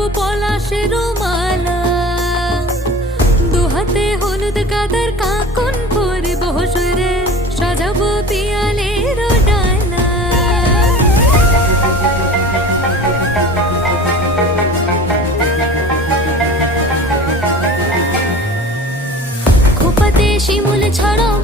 দেব পলাশের মালা, দুহাতে হলুদ কাদার কাকন পরিব সুরে, সাজাবো পিয়ালের ডালা। খোপাতে শিমুল ছাড়াও